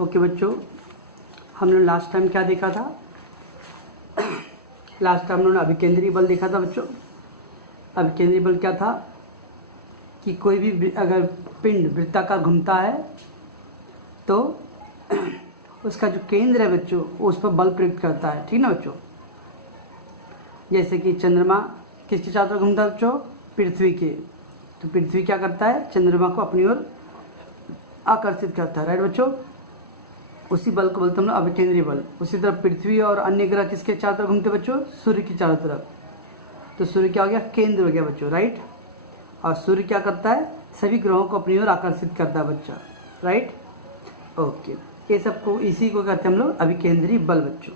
Okay बच्चों, हमने last time क्या देखा था? लास्ट टाइम हमने अभिकेंद्रीय बल देखा था बच्चों। अभिकेंद्रीय बल क्या था कि कोई भी अगर पिंड वृत्ताकार घूमता है तो उसका जो केंद्र है बच्चों वो उस पर बल प्रयुक्त करता है, ठीक ना बच्चों। जैसे कि चंद्रमा किसके चारों तरफ घूमता है बच्चों? पृथ्वी के। तो पृथ्वी क्या करता है? चंद्रमा को अपनी ओर आकर्षित करता है, राइट बच्चों। उसी बल को बोलते हैं हम लोग अभिकेंद्रीय बल। उसी तरह पृथ्वी और अन्य ग्रह किसके चारों तरफ घूमते बच्चों? सूर्य की चारों तरफ। तो सूर्य क्या हो गया? केंद्र हो गया बच्चों, राइट। और सूर्य क्या करता है? सभी ग्रहों को अपनी ओर आकर्षित करता है बच्चा, राइट। ओके, ये सबको इसी को कहते हैं हम लोग अभिकेंद्रीय बल बच्चों।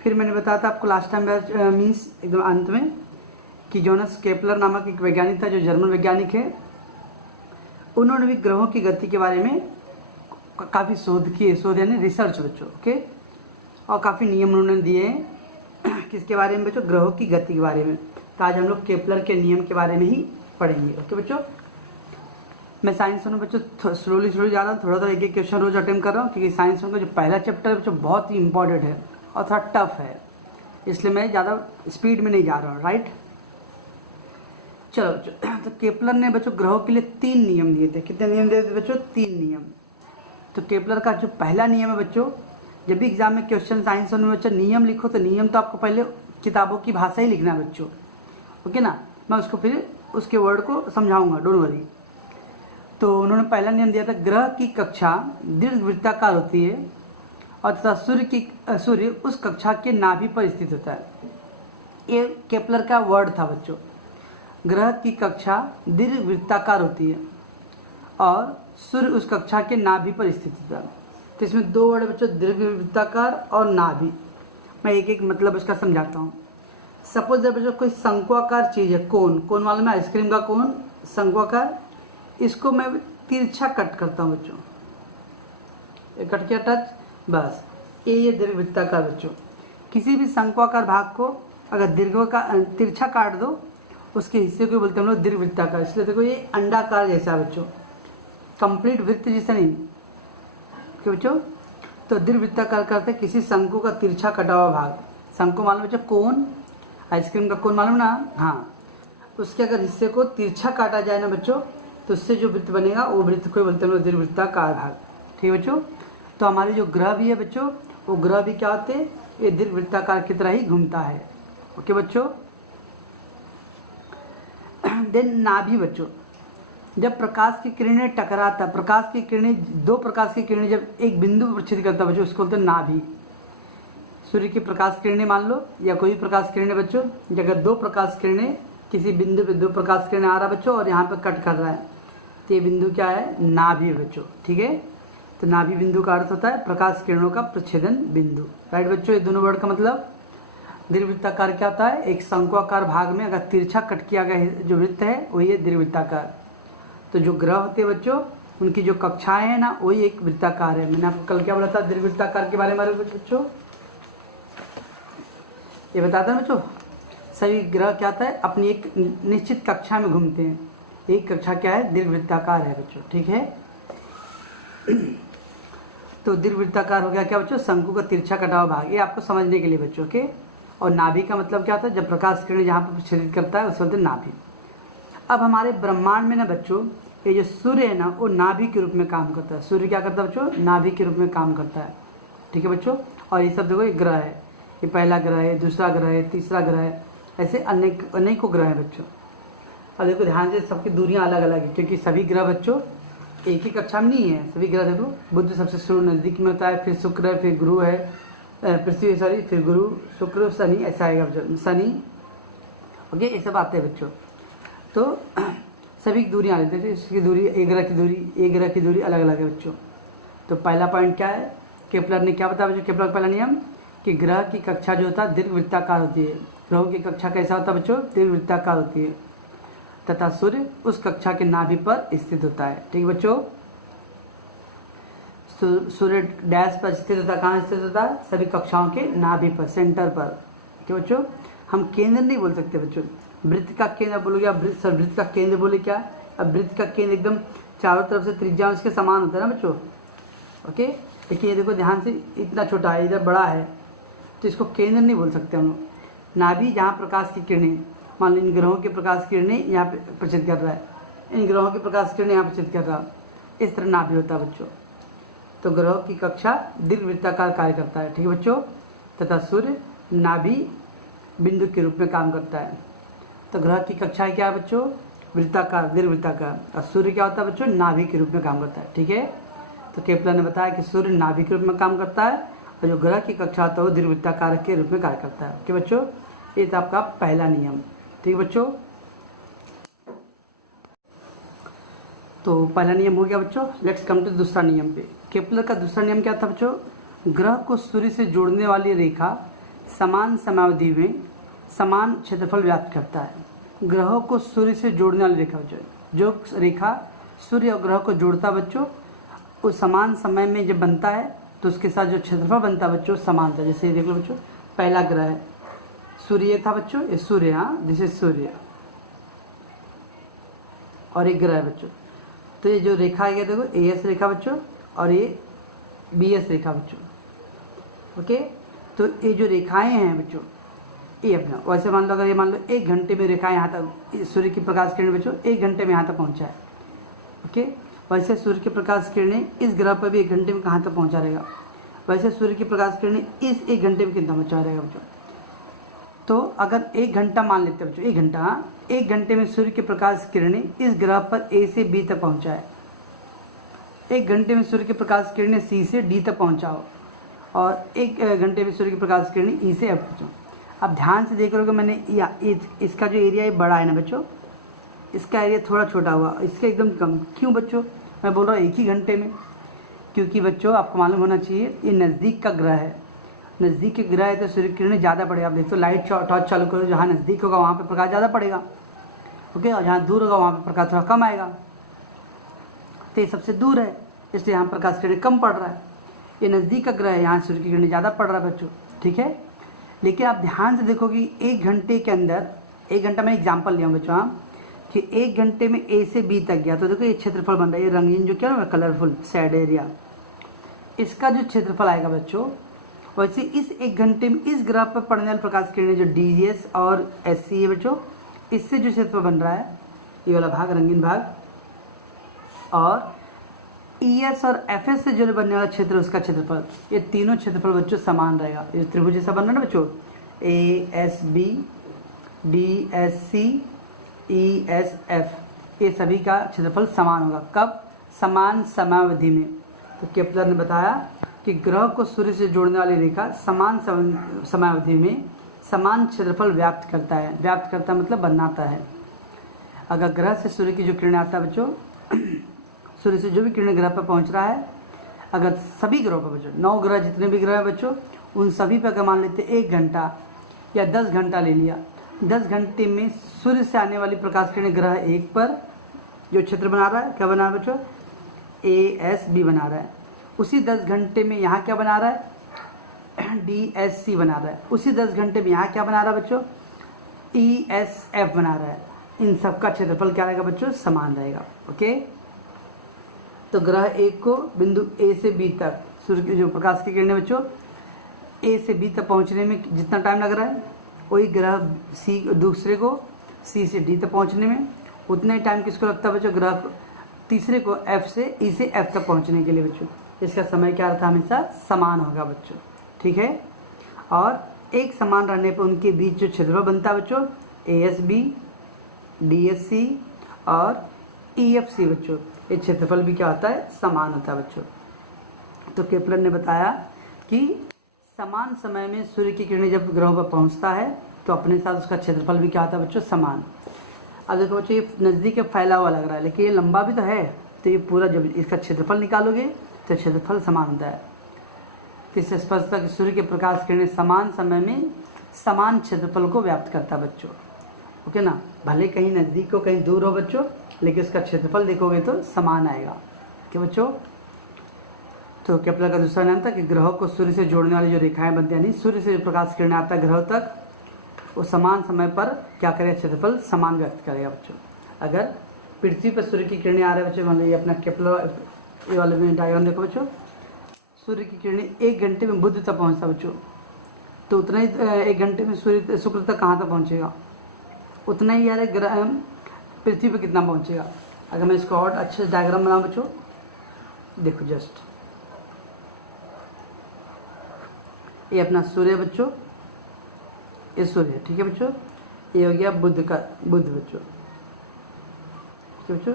फिर मैंने बताया था आपको लास्ट टाइम मीन्स एकदम अंत में कि जोनास केपलर नामक एक वैज्ञानिक था जो जर्मन वैज्ञानिक है। उन्होंने भी ग्रहों की गति के बारे में काफ़ी शोध किए, शोध यानी रिसर्च बच्चों, ओके। और काफ़ी नियम उन्होंने दिए हैं किसके बारे में बच्चों? ग्रहों की गति के बारे में। तो आज हम लोग केपलर के नियम के बारे में ही पढ़ेंगे, ओके बच्चों। मैं साइंस में बच्चों स्लोली जा रहा हूँ, थोड़ा एक एक क्वेश्चन रोज अटेम्प्ट कर रहा हूँ, क्योंकि साइंस में जो पहला चैप्टर है बच्चों बहुत ही इंपॉर्टेंट है और थोड़ा टफ है, इसलिए मैं ज़्यादा स्पीड में नहीं जा रहा हूँ, राइट। चलो बच्चों, तो केपलर ने बच्चों ग्रहों के लिए 3 नियम दिए थे। कितने नियम दिए थे बच्चों? 3 नियम। तो केपलर का जो पहला नियम है बच्चों, जब भी एग्जाम में क्वेश्चन साइंस में बच्चों नियम लिखो तो नियम तो आपको पहले किताबों की भाषा ही लिखना है बच्चों, ओके ना। मैं उसको फिर उसके वर्ड को समझाऊंगा, डोंट वरी। तो उन्होंने पहला नियम दिया था, ग्रह की कक्षा दीर्घवृत्ताकार होती है और तथा सूर्य उस कक्षा के नाभि पर स्थित होता है। ये केपलर का वर्ड था बच्चों। ग्रह की कक्षा दीर्घवृत्ताकार होती है और सूर्य उस कक्षा के नाभि पर स्थित होता है। तो इसमें 2 वर्ड बच्चों, दीर्घवृत्ताकार और नाभि। मैं एक एक मतलब उसका समझाता हूँ। सपोज जब बच्चों कोई शंक्वाकार चीज़ है, कोन मालूम है? आइसक्रीम का कोन शंक्वाकार, इसको मैं तिरछा कट करता हूँ बच्चों। ये कट किया, टच, बस ये दीर्घवृत्ताकार बच्चों। किसी भी शंक्वाकार भाग को अगर तिरछा काट दो, उसके हिस्से को बोलते हैं हम लोग दीर्घवृत्ताकार। इसलिए देखो ये अंडाकार जैसा बच्चों, कंप्लीट वृत्त जैसा नहीं, क्यों बच्चों। तो दीर्घवृत्ताकार करते हैं किसी शंकु का तिरछा कटा हुआ भाग। शंकु मालूम बच्चों? कोन, आइसक्रीम का कोन मालूम ना? हाँ, उसके अगर हिस्से को तिरछा काटा जाए ना बच्चों, तो उससे जो वृत्त बनेगा वो वृत्त को बोलते हैं दीर्घवृत्ताकार भाग, ठीक है बच्चों। तो हमारे जो ग्रह भी है बच्चों, वो ग्रह भी क्या होते हैं? ये दीर्घवृत्ताकार की तरह ही घूमता है, ओके बच्चों। देन नाभि बच्चों, जब प्रकाश की किरणें टकराता, प्रकाश की किरणें 2 प्रकाश की किरणें जब एक बिंदु पर छेद करता बच्चों, उसको बोलते हैं नाभि। सूर्य की प्रकाश किरणें मान लो या कोई प्रकाश किरणें बच्चों, अगर 2 प्रकाश किरणें किसी बिंदु पे 2 प्रकाश किरणें आ रहा बच्चों और यहाँ पर कट कर रहा है, तो ये बिंदु क्या है? नाभि बच्चों, ठीक है। तो नाभि बिंदु का अर्थ होता है प्रकाश किरणों का प्रच्छेदन बिंदु, राइट बच्चों। ये दोनों वर्ड का मतलब दीर्घवृत्ताकार क्या होता है? एक शंक्वाकार भाग में अगर तिरछा कट किया गया जो वृत्त है वही है दीर्घवृत्ताकार। तो जो ग्रह होते हैं बच्चों, उनकी जो कक्षाएं हैं ना, वही एक वृत्ताकार है। मैंने आपको कल क्या बोला था दीर्घवृत्ताकार के बारे में बच्चों? ये बताता है बच्चों, सभी ग्रह क्या होता है? अपनी एक निश्चित कक्षा में घूमते हैं। एक कक्षा क्या है? दीर्घवृत्ताकार है बच्चों, ठीक है। तो दीर्घवृत्ताकार हो गया क्या बच्चों? शंकु का तिरछा कटा हुआ भाग। ये आपको समझने के लिए बच्चों के। और नाभि का मतलब क्या होता है? जब प्रकाश किरण जहाँ पर छेदित करता है उसे बोलते हैं नाभि। अब हमारे ब्रह्मांड में ना बच्चों, ये जो सूर्य है ना, वो नाभि के रूप में काम करता है। सूर्य क्या करता है बच्चों? नाभि के रूप में काम करता है, ठीक है बच्चों। और ये सब देखो, ये ग्रह है, ये पहला ग्रह है, दूसरा ग्रह है, तीसरा ग्रह है, ऐसे अनेकों ग्रह हैं बच्चों। और देखो ध्यान से, सबकी दूरियां अलग अलग है, क्योंकि सभी ग्रह बच्चों एक ही कक्षा में नहीं है। सभी ग्रह देखो, बुध सबसे शुरू नज़दीक में होता है, फिर शुक्र है, फिर गुरु है, पृथ्वी सॉरी, फिर गुरु, शुक्र, शनि, ऐसा आएगा बच्चों, शनि, ओके, ये सब आते हैं बच्चों। तो सभी दूरियाँ आ जाती है, इसकी दूरी, एक ग्रह की दूरी अलग अलग है बच्चों। तो पहला पॉइंट क्या है? केपलर ने क्या बताया बच्चों? केपलर का पहला नियम कि ग्रह की कक्षा जो होता है दीर्घवृत्ताकार होती है। ग्रहों की कक्षा कैसा होता है बच्चों? दीर्घवृत्ताकार होती है तथा सूर्य उस कक्षा के नाभि पर स्थित होता है, ठीक है बच्चों। सूर्य डैश पर स्थित होता है, कहाँ स्थित होता है? सभी कक्षाओं के नाभि पर, सेंटर पर, ठीक है बच्चों। हम केंद्र नहीं बोल सकते बच्चों, वृत्त का केंद्र बोलोगे आप, वृत्त का केंद्र बोले क्या? अब वृत्त का केंद्र एकदम चारों तरफ से त्रिज्या उसके समान होता है ना बच्चों, ओके, देखिए ये देखो ध्यान से, इतना छोटा है, इधर बड़ा है, तो इसको केंद्र नहीं बोल सकते हम लोग। नाभि जहाँ प्रकाश की किरणें, मान लो इन ग्रहों के प्रकाश किरणें यहाँ पे प्रचित कर रहा है, इन ग्रहों की प्रकाश किरणें यहाँ प्रचित कर रहा है, इस तरह नाभि होता है बच्चों। तो ग्रहों की कक्षा दीर्घवृत्ताकार कार्य करता है, ठीक है बच्चों, तथा सूर्य नाभि बिंदु के रूप में काम करता है। तो ग्रह की कक्षाएं क्या है बच्चों, वृत्ताकार, दीर्घवृत्ताकार, और सूर्य क्या होता है बच्चों, नाभि के रूप में काम करता है, ठीक है। तो केपलर ने बताया कि सूर्य नाभि के रूप में काम करता है और जो ग्रह की कक्षा होता है वो दीर्घवृत्ताकार के रूप में कार्य करता है। ओके बच्चों, ये था आपका पहला नियम, ठीक है बच्चों। तो पहला नियम हो गया बच्चों। लेट्स कम टू दूसरा नियम पे। केपलर का दूसरा नियम क्या था बच्चों, ग्रह को सूर्य से जोड़ने वाली रेखा समान समयावधि में समान क्षेत्रफल व्याप्त करता है। ग्रहों को सूर्य से जोड़ने वाली रेखा बच्चों, जो रेखा सूर्य और ग्रह को जोड़ता बच्चों, वो समान समय में जब बनता है तो उसके साथ जो क्षेत्रफल बनता है बच्चों समान था। जैसे देख लो बच्चों, पहला ग्रह है सूर्य था बच्चों, ये सूर्य, हाँ दिस इज सूर्य, और एक ग्रह है बच्चों। तो ये जो रेखा है देखो, AS रेखा बच्चों और ये BS रेखा बच्चों। ओके, तो ये जो रेखाएं हैं बच्चों, ये अपना वैसे मान लो, अगर ये मान लो 1 घंटे में रेखा यहाँ तक, सूर्य की प्रकाश किरण बच्चों 1 घंटे में यहाँ तक पहुँचा है। ओके, वैसे सूर्य की प्रकाश किरणें इस ग्रह पर भी 1 घंटे में कहाँ तक पहुँचा रहेगा, वैसे सूर्य की प्रकाश किरणें इस 1 घंटे में कितना पहुँचा रहेगा बच्चों। तो अगर 1 घंटा मान लेते हैं बच्चों, 1 घंटा, 1 घंटे में सूर्य की प्रकाश किरणें इस ग्रह पर A से B तक पहुँचा है, 1 घंटे में सूर्य की प्रकाश किरणें C से D तक पहुँचाओ, और 1 घंटे में सूर्य की प्रकाश किरणें E से F पहुँचाओ। अब ध्यान से देख रहे हो कि मैंने इसका जो एरिया है बड़ा है ना बच्चों, इसका एरिया थोड़ा छोटा हुआ, इसका एकदम कम। क्यों बच्चों, मैं बोल रहा हूँ 1 ही घंटे में, क्योंकि बच्चों आपको मालूम होना चाहिए ये नज़दीक का ग्रह है, नज़दीक के ग्रह है तो सूर्य किरणें ज़्यादा पड़ेगा। आप देखो लाइट टॉर्च चालू करो, जहाँ नज़दीक होगा वहाँ पे प्रकाश ज़्यादा पड़ेगा, ओके, और जहाँ दूर होगा वहाँ पे प्रकाश थोड़ा कम आएगा। तो ये सबसे दूर है, इसलिए यहाँ प्रकाश किरणें कम पड़ रहा है। ये नज़दीक का ग्रह है, यहाँ सूर्य की किरणें ज़्यादा पड़ रहा है बच्चों, ठीक है। लेकिन आप ध्यान से देखो कि 1 घंटे के अंदर, 1 घंटा में एग्जाम्पल लिया हूँ बच्चों, हाँ, कि 1 घंटे में A से B तक गया, तो देखो ये क्षेत्रफल बन रहा है, ये रंगीन जो क्या ना कलरफुल सैड एरिया, इसका जो क्षेत्रफल आएगा बच्चों, वैसे इस 1 घंटे में इस ग्रह पर पड़ने वाले प्रकाश किरणें जो DS और SC है बच्चों, इससे जो क्षेत्रफल बन रहा है, ये वाला भाग रंगीन भाग, और ES और FS से जो बनने वाला क्षेत्र उसका क्षेत्रफल, ये तीनों क्षेत्रफल बच्चों समान रहेगा। ये त्रिभुज जैसा बन रहा है ना बच्चों, ASB DSC ESF, ये सभी का क्षेत्रफल समान होगा। कब, समान समयावधि में। तो केपलर ने बताया कि ग्रह को सूर्य से जोड़ने वाली रेखा समान समयावधि में समान क्षेत्रफल व्याप्त करता है। व्याप्त करता मतलब बनाता है। अगर ग्रह से सूर्य की जो किरणें आता है बच्चों, सूर्य से जो भी किरणें ग्रह पर पहुंच रहा है, अगर सभी ग्रहों पर बच्चों 9 ग्रह जितने भी ग्रह हैं बच्चों, उन सभी पर अगर मान लेते 1 घंटा या 10 घंटा ले लिया, 10 घंटे में सूर्य से आने वाली प्रकाश किरणें ग्रह 1 पर जो क्षेत्र बना रहा है, क्या बना रहा है बच्चों, ASB बना रहा है। उसी 10 घंटे में यहाँ क्या बना रहा है, DSC बना रहा है। उसी 10 घंटे में यहाँ क्या बना रहा है बच्चों, ESF बना रहा है। इन सब का क्षेत्रफल क्या रहेगा बच्चों, समान रहेगा। ओके, तो ग्रह 1 को बिंदु A से B तक सूर्य की जो प्रकाश की किरणें बच्चों A से B तक पहुँचने में जितना टाइम लग रहा है, वही ग्रह दूसरे को C से D तक पहुँचने में उतना ही टाइम किसको लगता है बच्चों, ग्रह तीसरे को F से E से F तक पहुँचने के लिए बच्चों। इसका समय क्या रहता है, हमेशा समान होगा बच्चों, ठीक है। और एक समान रहने पर उनके बीच जो क्षेत्रफल बनता है बच्चों, ASB DSC और EFC बच्चों, ये क्षेत्रफल भी क्या होता है, समान होता है बच्चों। तो केपलर ने बताया कि समान समय में सूर्य की किरणें जब ग्रहों पर पहुंचता है तो अपने साथ उसका क्षेत्रफल भी क्या होता है बच्चों, समान। अब देखो बच्चों ये नज़दीक के फैला हुआ लग रहा है, लेकिन ये लंबा भी तो है, तो ये पूरा जब इसका क्षेत्रफल निकालोगे तो क्षेत्रफल समान होता है। इससे स्पष्ट है कि सूर्य के प्रकाश किरणें समान समय में समान क्षेत्रफल को व्याप्त करता है बच्चों, ओके ना। भले कहीं नज़दीक हो कहीं दूर हो बच्चों, लेकिन उसका क्षेत्रफल देखोगे तो समान आएगा, ओके बच्चों। तो केपलर का दूसरा नाम था कि ग्रहों को सूर्य से जोड़ने वाली जो रेखाएं बनती हैं, यानी सूर्य से जो प्रकाश किरणें आता है ग्रहों तक, वो समान समय पर क्या करेगा, क्षेत्रफल समान व्यक्त करेगा बच्चों। अगर पृथ्वी पर सूर्य की किरणें आ रही है बच्चों, मान लीजिए अपना केपलर ये वाले में डायग्राम देखो बच्चों, सूर्य की किरणें 1 घंटे में बुध तक पहुंचता बच्चों, तो उतना ही 1 घंटे में सूर्य शुक्र तक कहाँ तक पहुंचेगा, उतना ही यार ग्रह पृथ्वी पर कितना पहुंचेगा। अगर मैं इसको और अच्छे से डायग्राम बनाऊँ बच्चों, देखो जस्ट ये अपना सूर्य बच्चों, ये सूर्य, ठीक है बच्चों, ये हो गया बुध बच्चों, ठीक है बच्चों,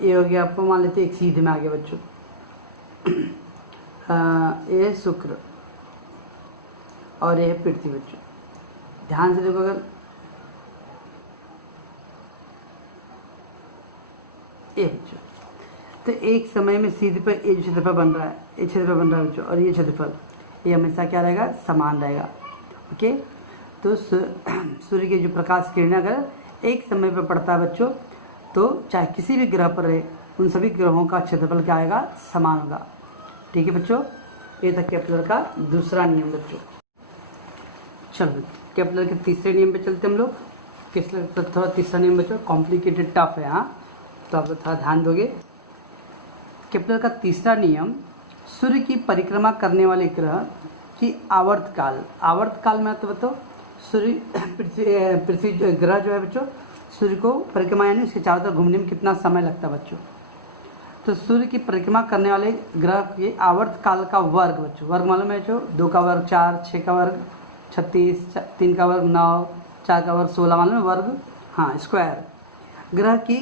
ये हो गया आपको मान लेते एक सीधे में आ गया बच्चों, ये शुक्र और ये पृथ्वी बच्चों। ध्यान से देखो, अगर ये बच्चों, तो एक समय में सीधे पर ये जो क्षेत्रफल बन रहा है, ये क्षेत्रफल बन रहा है बच्चों, और ये क्षेत्रफल ये हमेशा क्या रहेगा, समान रहेगा। ओके, तो सूर्य के जो प्रकाश किरण अगर एक समय पर पड़ता है बच्चों, तो चाहे किसी भी ग्रह पर रहे, उन सभी ग्रहों का क्षेत्रफल क्या आएगा, समान होगा। ठीक है बच्चों, ये था केपलर का दूसरा नियम बच्चों। चलो केपलर के तीसरे नियम पे चलते हम लोग। केपलर थोड़ा तीसरा नियम बच्चों कॉम्प्लिकेटेड टफ है, हाँ, तो आप थोड़ा ध्यान दोगे। केपलर का तीसरा नियम, सूर्य की परिक्रमा करने वाले ग्रह की आवर्तकाल में, तो बताओ सूर्य पृथ्वी ग्रह जो है बच्चों, सूर्य को परिक्रमा यानी उसके चारों तरफ घूमने में कितना समय लगता है बच्चों। तो सूर्य की परिक्रमा करने वाले ग्रह के आवर्तकाल का वर्ग बच्चों, वर्ग मालूम है बच्चों, 2 का वर्ग 4, 6 का वर्ग 36, 3 का वर्ग 9, 4 का वर्ग 16 मालूम है वर्ग, हाँ, स्क्वायर। ग्रह की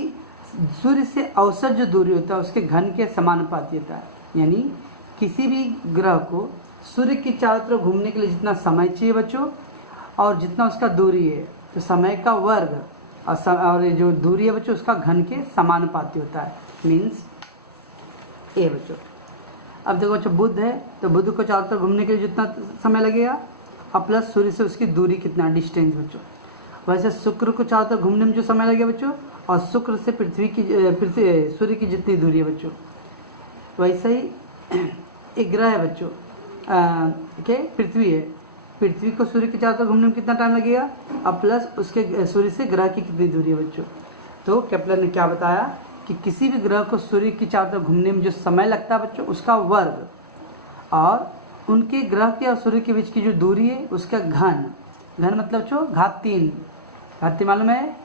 सूर्य से औसत जो दूरी होता है उसके घन के समानुपाती होता है, यानी किसी भी ग्रह को सूर्य की चारों तरफ घूमने के लिए जितना समय चाहिए बच्चों, और जितना उसका दूरी है, तो समय का वर्ग और ये जो दूरी है बच्चों उसका घन के समानुपाती होता है, मीन्स ए बच्चों। अब देखो बच्चों, बुध है तो बुध को चारों तरफ घूमने के लिए जितना समय लगेगा, और प्लस सूर्य से उसकी दूरी कितना, डिस्टेंस बच्चों। वैसे शुक्र को चारों तरफ घूमने में जो समय लगेगा बच्चों, और शुक्र से सूर्य की जितनी दूरी है बच्चों, वैसे ही एक ग्रह है बच्चों, क्या पृथ्वी है, पृथ्वी को सूर्य के चारों तरफ घूमने में कितना टाइम लगेगा, और प्लस उसके सूर्य से ग्रह की कितनी दूरी है बच्चों। तो केपलर ने क्या बताया कि किसी भी ग्रह को सूर्य की चारों तरफ घूमने में जो समय लगता है बच्चों, उसका वर्ग, और उनके ग्रह के और सूर्य के बीच की जो दूरी है उसका घन मतलब बच्चों घात 3 मालूम है,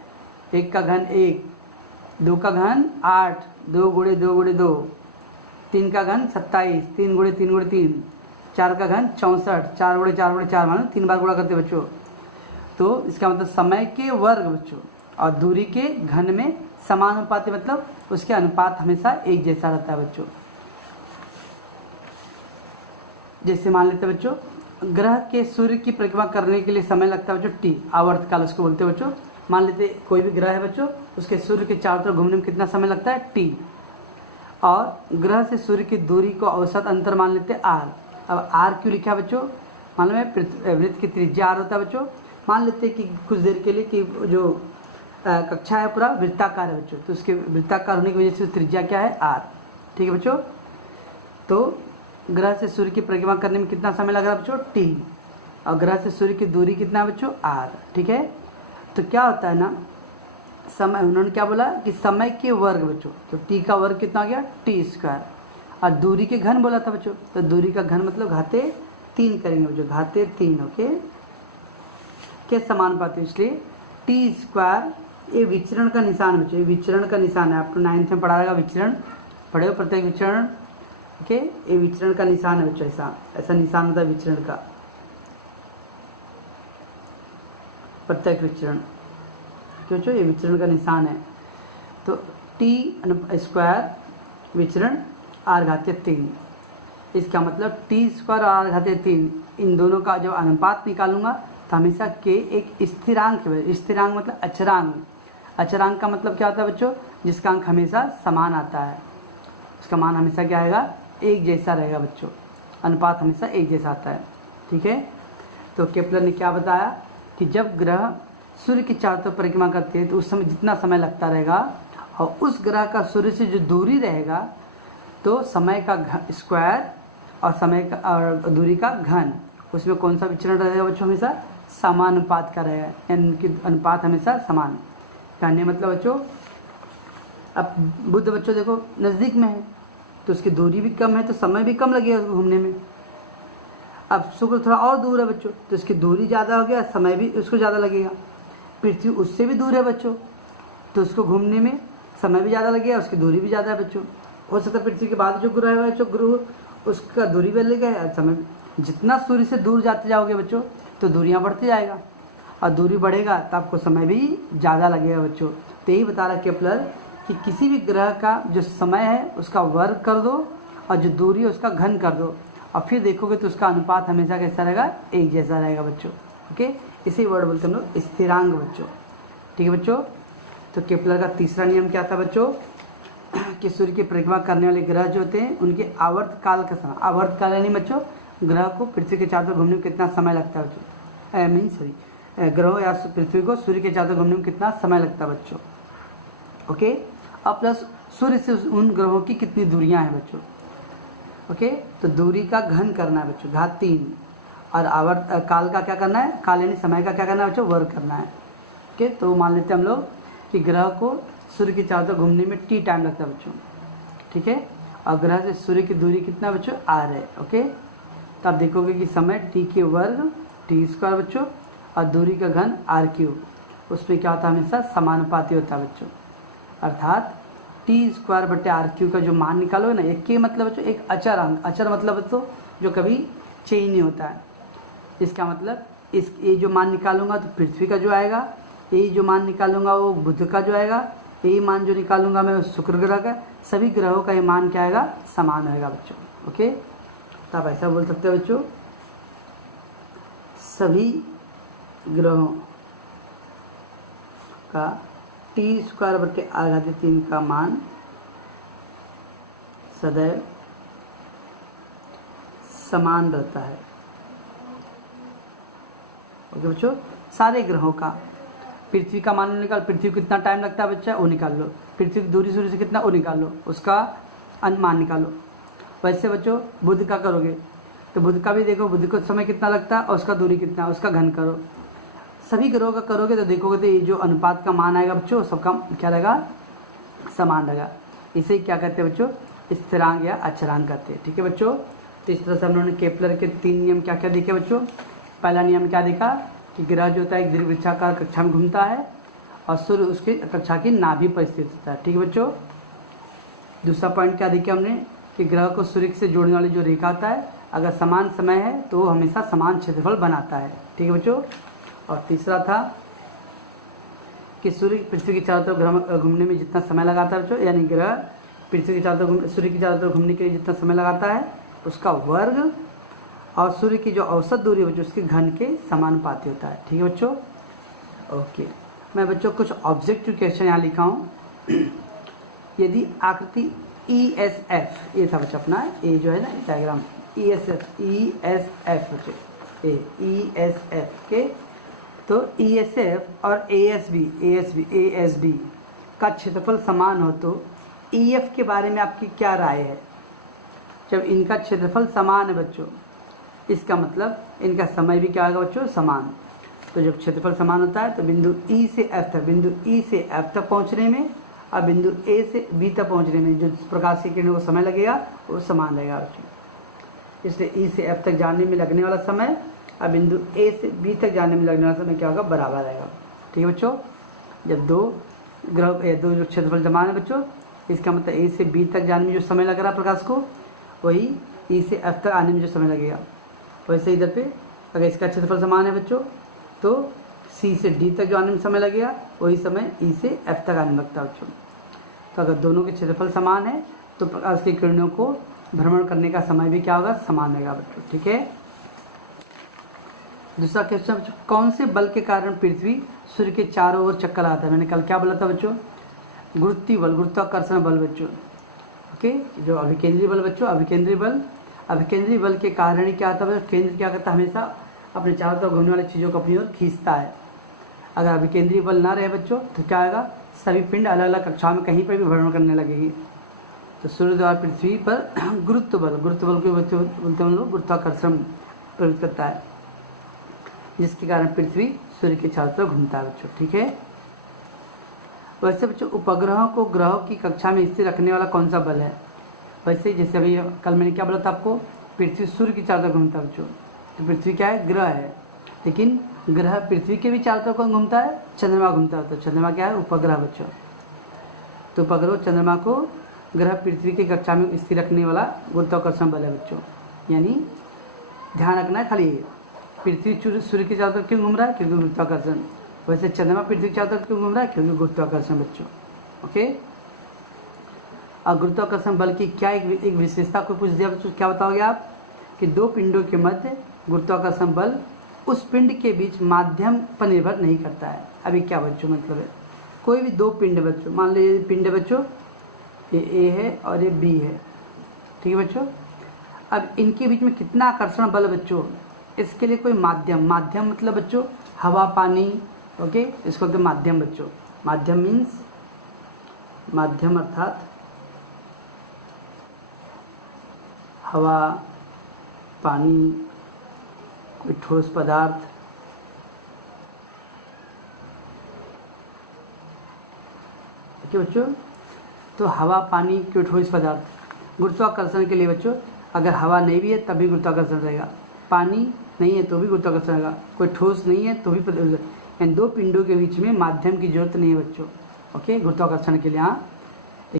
1 का घन 1, 2 का घन 8, 2 गुणे 2 गुणे 2, 3 का घन 27, 3 गुणे 3 गुणे 3, 4 का घन 64, 4 गुणे 4 गुणे 4 मालूम, 3 बार गुणा करते बच्चों। तो इसका मतलब समय के वर्ग बच्चों और दूरी के घन में समानुपाती, मतलब उसके अनुपात हमेशा एक जैसा रहता है बच्चों। जैसे मान लेते हैं बच्चों, ग्रह के सूर्य की परिक्रमा करने के लिए समय लगता है बच्चों टी, आवर्तकाल उसको बोलते हैं बच्चों। मान लेते कोई भी ग्रह है बच्चों, उसके सूर्य के चारों तरफ घूमने में कितना समय लगता है, टी, और ग्रह से सूर्य की दूरी को औसत अंतर मान लेते हैं आर। अब आर क्यों लिखा बच्चों, मालूम है वृत्त की त्रिज्या आर होता है बच्चों। मान लेते हैं कि कुछ देर के लिए कि जो कक्षा है पूरा वृत्ताकार है बच्चों, तो उसके वृत्ताकार होने की वजह से त्रिज्या क्या है, आर। ठीक है बच्चों, तो ग्रह से सूर्य की परिक्रमा करने में कितना समय लग रहा है बच्चों, टी, और ग्रह से सूर्य की दूरी कितना है बच्चों, आर। ठीक है, तो क्या होता है ना, समय, उन्होंने क्या बोला कि समय के वर्ग बच्चों, तो टी का वर्ग कितना हो गया, टी स्क्वायर, और दूरी के घन बोला था बच्चों, तो दूरी का घन मतलब घाते 3 करेंगे बच्चों, घाते 3, ओके, के समानुपाती, इसलिए टी स्क्वायर। ये विचरण का निशान बच्चों, ये विचरण का निशान है, आपको 9th में पढ़ा रहेगा विचरण, पढ़े हो प्रत्येक विचरण, ओके, ये विचरण का निशान है बच्चों, ऐसा निशान होता है विचरण का, प्रत्येक विचरण, क्यों, ये विचरण का निशान है। तो टी स्क्वायर विचरण आर घाते 3, इसका मतलब टी स्क्वायर और आर घाते 3, इन दोनों का जब अनुपात निकालूंगा तो हमेशा के एक स्थिरांक है, स्थिरांक मतलब अचरांक, अचरांक का मतलब क्या होता है बच्चों, जिसका अंक हमेशा समान आता है, उसका मान हमेशा क्या आएगा, एक जैसा रहेगा बच्चों, अनुपात हमेशा एक जैसा आता है। ठीक है, तो केपलर ने क्या बताया कि जब ग्रह सूर्य की चारों तरफ परिक्रमा करते हैं तो उस समय जितना समय लगता रहेगा, और उस ग्रह का सूर्य से जो दूरी रहेगा, तो समय का स्क्वायर और समय का और दूरी का घन, उसमें कौन सा विचरण रहेगा बच्चों, हमेशा समानुपात का रहेगा, यानी उनकी अनुपात हमेशा समान। कहने मतलब बच्चों, अब बुध बच्चों देखो नज़दीक में है, तो उसकी दूरी भी कम है तो समय भी कम लगेगा उसको घूमने में। अब शुक्र थोड़ा और दूर है बच्चों, तो इसकी दूरी ज़्यादा हो गया, समय भी उसको ज़्यादा लगेगा। पृथ्वी उससे भी दूर है बच्चों, तो उसको घूमने में समय भी ज़्यादा लगेगा, उसकी दूरी भी ज़्यादा है बच्चों। हो सकता है पृथ्वी के बाद जो ग्रह है बच्चों, ग्रह उसका दूरी भी लगेगा और समय भी। जितना सूर्य से दूर जाते जाओगे बच्चों तो दूरियाँ बढ़ती जाएगा, और दूरी बढ़ेगा तो आपको समय भी ज़्यादा लगेगा बच्चों। तो यही बता रहा केपलर कि किसी भी ग्रह का जो समय है उसका वर्ग कर दो और जो दूरी है उसका घन कर दो, और फिर देखोगे तो उसका अनुपात हमेशा कैसा रहेगा, एक जैसा रहेगा बच्चों। ओके, इसी वर्ड बोलते हैं हम लोग स्थिरांक बच्चों। ठीक है बच्चों, तो केपलर का तीसरा नियम क्या था बच्चों कि सूर्य की परिक्रमा करने वाले ग्रह जो होते हैं उनके आवर्त काल का समय, आवर्त काल यानी बच्चों ग्रह को पृथ्वी के चारों तरफ घूमने में कितना समय लगता है बच्चों, ग्रहों या पृथ्वी को सूर्य के चारों तरफ घूमने में कितना समय लगता है बच्चों। ओके, अब प्लस सूर्य से उन ग्रहों की कितनी दूरियां हैं बच्चों। ओके, तो दूरी का घन करना है बच्चों, घात 3, और आवर्त काल का क्या करना है, काल यानी समय का क्या करना है बच्चों, वर्ग करना है। ओके, तो मान लेते हैं हम लोग कि ग्रह को सूर्य के चारों तरफ घूमने में टी टाइम लगता है बच्चों। ठीक है, और ग्रह से सूर्य की दूरी कितना बच्चों, आर है। ओके, तो आप देखोगे कि समय टी के वर्ग टी स्क्वायर बच्चों और दूरी का घन आर क्यूब, उसमें क्या होता है हमेशा समानुपाती होता है बच्चों। अर्थात टी स्क्वायर बटे आर क्यू का जो मान निकालोगे ना, एक के मतलब बच्चों एक अचर अंक, अचर मतलब तो जो कभी चेंज नहीं होता है। इसका मतलब इस ये जो मान निकालूंगा तो पृथ्वी का जो आएगा, यही जो मान निकालूंगा वो बुध का जो आएगा, यही मान जो निकालूंगा मैं शुक्र ग्रह का, सभी ग्रहों का ये मान क्या आएगा, समान आएगा बच्चों। ओके, तो आप ऐसा बोल सकते हो बच्चों, सभी ग्रहों का टी स्क्वायर बटे आर घात 3 का मान सदैव समान रहता है। ओके बच्चों, सारे ग्रहों का पृथ्वी का मान निकाल, पृथ्वी को कितना टाइम लगता है बच्चा वो निकाल लो, पृथ्वी की दूरी सूर्य से कितना वो निकाल लो, उसका अनुमान निकालो। वैसे बच्चों बुध का करोगे तो बुध का भी देखो, बुध को समय कितना लगता है और उसका दूरी कितना, उसका घन करो। सभी ग्रहों का करोगे तो देखोगे तो ये जो अनुपात का मान आएगा बच्चों सबका क्या रहेगा, समान रहेगा। इसे क्या कहते हैं बच्चों, स्थिरांक या अचरांक कहते हैं। ठीक है बच्चों, तो इस तरह से हम लोगों ने केपलर के 3 नियम क्या क्या देखे बच्चों। पहला नियम क्या देखा कि ग्रह जो होता है एक दीर्घवृत्ताकार कक्षा में घूमता है और सूर्य उसकी कक्षा की नाभि पर स्थित होता है। ठीक है बच्चों, दूसरा पॉइंट क्या देखे हमने कि ग्रह को सूर्य से जोड़ने वाली जो रेखा होता है अगर समान समय है तो वो हमेशा समान क्षेत्रफल बनाता है। ठीक है बच्चों, और तीसरा था कि सूर्य पृथ्वी के चारों तरफ घूमने में जितना समय लगाता है बच्चों, यानी ग्रह पृथ्वी के चारों तरफ सूर्य की चारों तरफ घूमने के लिए जितना समय लगाता है उसका वर्ग और सूर्य की जो औसत दूरी है बच्चों उसके घन के समानुपाती होता है। ठीक है बच्चों, ओके। मैं बच्चों कुछ ऑब्जेक्टिव क्वेश्चन यहाँ लिखा हूँ। यदि आकृति ESF, ये था बच्चा अपना ए जो है ना डायग्राम, ESF बच्चे ESF के, तो ESF और ASB का क्षेत्रफल समान हो तो EF के बारे में आपकी क्या राय है। जब इनका क्षेत्रफल समान है बच्चों इसका मतलब इनका समय भी क्या होगा बच्चों, समान। तो जब क्षेत्रफल समान होता है तो बिंदु E से F तक, बिंदु E से F तक पहुंचने में और बिंदु A से B तक पहुंचने में जो प्रकाश की किरणों को समय लगेगा वो समान रहेगा बच्चों। इसलिए E से F तक जाने में लगने वाला समय और बिंदु A से B तक जाने में लगने वाला समय क्या होगा, बराबर रहेगा। ठीक है बच्चों, जब दो ग्रह दो जो क्षेत्रफल समान है बच्चों इसका मतलब A से B तक जाने में जो समय लग रहा है प्रकाश को वही E से F तक आने में जो समय लगेगा। वैसे इधर पे अगर इसका क्षेत्रफल समान है बच्चों तो C से D तक जो आने में समय लगेगा वही समय E से F तक आने में लगता है बच्चों। तो अगर दोनों के क्षेत्रफल समान है तो प्रकाश की किरणों को भ्रमण करने का समय भी क्या होगा, समान रहेगा बच्चों। ठीक है, दूसरा क्वेश्चन बच्चों, कौन से बल के कारण पृथ्वी सूर्य के चारों ओर चक्कर आता है। मैंने कल क्या बोला था बच्चों, गुरुत्वीय बल, गुरुत्वाकर्षण बल बच्चों। ओके, जो अभिकेंद्रीय बल बच्चों, अभिकेंद्रीय बल के कारण ही क्या होता है, केंद्र क्या करता है हमेशा अपने चारों तरफ घूमने वाली चीज़ों को अपनी ओर खींचता है। अगर अभिकेंद्रीय बल ना रहे बच्चों तो क्या आएगा, सभी पिंड अलग अलग कक्षाओं में कहीं पर भी भ्रमण करने लगेगी। तो सूर्य द्वारा पृथ्वी पर गुरुत्व बल को बोलते हम लोग गुरुत्वाकर्षण प्रयुक्त करता है जिसके कारण पृथ्वी सूर्य के चारों तरफ घूमता है बच्चों। ठीक है, वैसे बच्चों उपग्रहों को ग्रहों की कक्षा में स्थिर रखने वाला कौन सा बल है। वैसे ही जैसे अभी कल मैंने क्या बोला था आपको, पृथ्वी सूर्य की चारों तरफ घूमता है बच्चों, तो पृथ्वी क्या है, ग्रह है, लेकिन ग्रह पृथ्वी के भी चारों तरफ कौन घूमता है, चंद्रमा घूमता है। तो चंद्रमा क्या है, उपग्रह बच्चों। तो उपग्रह चंद्रमा को ग्रह पृथ्वी की कक्षा में स्थिर रखने वाला गुरुत्वाकर्षण बल है बच्चों। यानी ध्यान रखना है खाली, पृथ्वी सूर्य की चारों तरफ क्यों घूम रहा है, क्योंकि गुरुत्वाकर्षण। वैसे चंद्रमा पृथ्वी की चारों तरफ क्यों घूम रहा है, क्योंकि गुरुत्वाकर्षण बच्चों। ओके, और गुरुत्वाकर्षण बल की क्या एक विशेषता को पूछ दिया बच्चों, क्या बताओगे आप कि दो पिंडों के मध्य गुरुत्वाकर्षण बल उस पिंड के बीच माध्यम पर निर्भर नहीं करता है। अभी क्या बच्चों मतलब है, कोई भी दो पिंड बच्चों, मान लीजिए पिंड बच्चों ये ए है और ये बी है, ठीक है बच्चों। अब इनके बीच में कितना आकर्षण बल बच्चों, इसके लिए कोई माध्यम, माध्यम मतलब बच्चों हवा पानी, ओके, इसको बोलते माध्यम बच्चों। माध्यम मीन्स, माध्यम अर्थात हवा पानी, कोई ठोस पदार्थ, ठीक है बच्चों। तो हवा पानी कोई ठोस पदार्थ, गुरुत्वाकर्षण के लिए बच्चों अगर हवा नहीं भी है तब भी गुरुत्वाकर्षण रहेगा, पानी नहीं है तो भी गुरुत्वाकर्षण रहेगा, कोई ठोस नहीं है तो भी। इन दो पिंडों के बीच में माध्यम की जरूरत नहीं है बच्चों, ओके, गुरुत्वाकर्षण के लिए। हाँ,